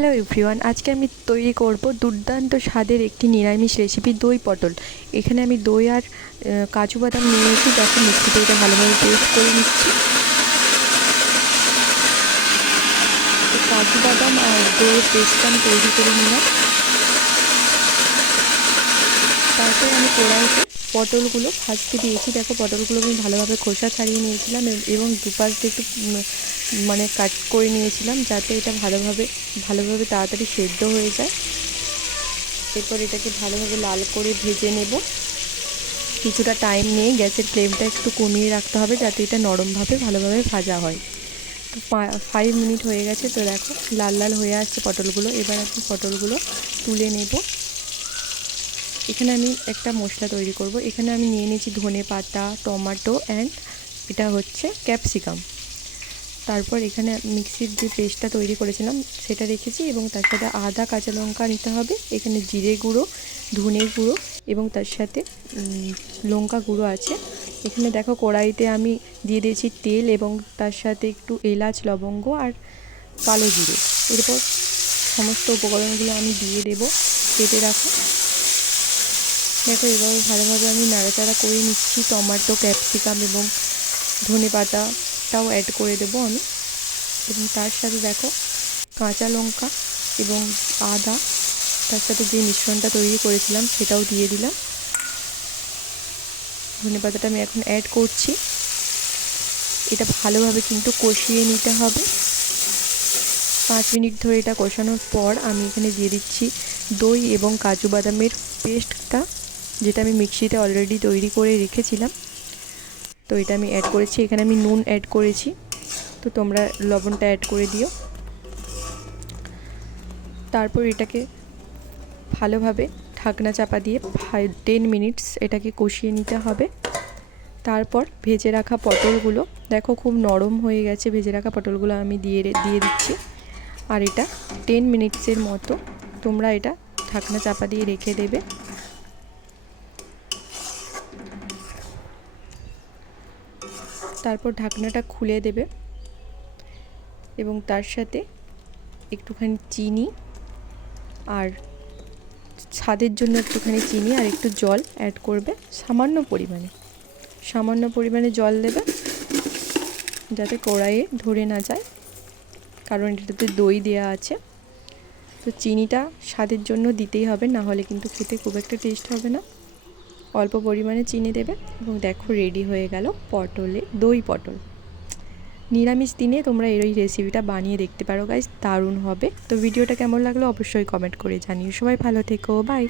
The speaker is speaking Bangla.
হ্যালো এভরিওয়ান, আজকে আমি তৈরি করব দুর্দান্ত স্বাদের একটি নিরামিষ রেসিপি, দই পটল। এখানে আমি দই আর কাজু বাদাম নিয়েছি। দেখো মিক্সিতে এটা ভালোভাবে পেস্ট করে নিচ্ছি। তো কাজু বাদাম আর দইয়ের পেস্টটা আমি তৈরি করে নিলাম। তারপর আমি কড়াইতে পটলগুলো ভাজতে দিয়েছি। দেখো পটলগুলো আমি ভালোভাবে খোসা ছাড়িয়ে নিয়েছিলাম এবং দুপাশ দিয়ে একটু কাট করে নিয়েছিলাম, যাতে এটা ভালোভাবে তাড়াতাড়ি সেদ্ধ হয়ে যায়। এরপর এটাকে ভালোভাবে লাল করে ভেজে নেব। কিছুটা টাইম নিয়ে গ্যাসের ফ্লেমটা একটু কমিয়ে রাখতে হবে, যাতে এটা নরমভাবে ভালোভাবে ভাজা হয়। তো 5 মিনিট হয়ে গেছে। তো দেখো লাল লাল হয়ে আসছে পটলগুলো। এবার আমি পটলগুলো তুলে নেব। এখানে আমি একটা মশলা তৈরি করব। এখানে আমি নিয়ে নিয়েছি ধনে পাতা, টমেটো অ্যান্ড এটা হচ্ছে ক্যাপসিকাম। তারপর এখানে মিক্সির যে পেস্টটা তৈরি করেছিলাম সেটা রেখেছি এবং তার সাথে আদা, কাঁচা লঙ্কা নিতে হবে। এখানে জিরে গুঁড়ো, ধনে গুঁড়ো এবং তার সাথে লঙ্কা গুঁড়ো আছে। এখানে দেখো কড়াইতে আমি দিয়ে দিয়েছি তেল এবং তার সাথে একটু এলাচ, লবঙ্গ আর কালো জিরে। এরপর সমস্ত উপকরণগুলো আমি দিয়ে দেব কেটে রাখা। দেখো এভাবে ভালোভাবে আমি নাড়াচাড়া করে নিচ্ছি। টমেটো, ক্যাপসিকাম এবং ধনে পাতাটাও অ্যাড করে দেবো আমি। এবং তার সাথে দেখো কাঁচা লঙ্কা এবং আদা, তার সাথে যে মিশ্রণটা তৈরি করেছিলাম সেটাও দিয়ে দিলাম। ধনে পাতাটা আমি এখন অ্যাড করছি। এটা ভালোভাবে কিন্তু কষিয়ে নিতে হবে। 5 মিনিট ধরে এটা কষানোর পর আমি এখানে দিয়ে দিচ্ছি দই এবং কাজু বাদামের পেস্টটা, যেটা আমি মিক্সিতে অলরেডি তৈরি করে রেখেছিলাম। তো এটা আমি অ্যাড করেছি। এখানে আমি নুন অ্যাড করেছি, তো তোমরা লবণটা অ্যাড করে দিও। তারপর এটাকে ভালোভাবে ঢাকনা চাপা দিয়ে 10 মিনিটস এটাকে কষিয়ে নিতে হবে। তারপর ভেজে রাখা পটলগুলো দেখো খুব নরম হয়ে গেছে। ভেজে রাখা পটলগুলো আমি দিয়ে দিচ্ছি। আর এটা 10 মিনিটসের মতো তোমরা এটা ঢাকনা চাপা দিয়ে রেখে দেবে। তারপর ঢাকনাটা খুলে দেবে এবং তার সাথে একটুখানি চিনি আর স্বাদের জন্য একটুখানি চিনি আর একটু জল অ্যাড করবে। সামান্য পরিমাণে জল দেবে, যাতে কড়াইয়ে ধরে না যায়, কারণ এটাতে দই দেওয়া আছে। তো চিনিটা স্বাদের জন্য দিতেই হবে, না হলে কিন্তু খেতে খুব একটা টেস্ট হবে না। অল্প পরিমাণে চিনি দেবে এবং দেখো রেডি হয়ে গেল দই পটল। নিরামিষ দিনে তোমরা এই রেসিপিটা বানিয়ে দেখতে পারো গাইস, দারুণ হবে। তো ভিডিওটা কেমন লাগলো অবশ্যই কমেন্ট করে জানিও। সবাই ভালো থেকো, বাই।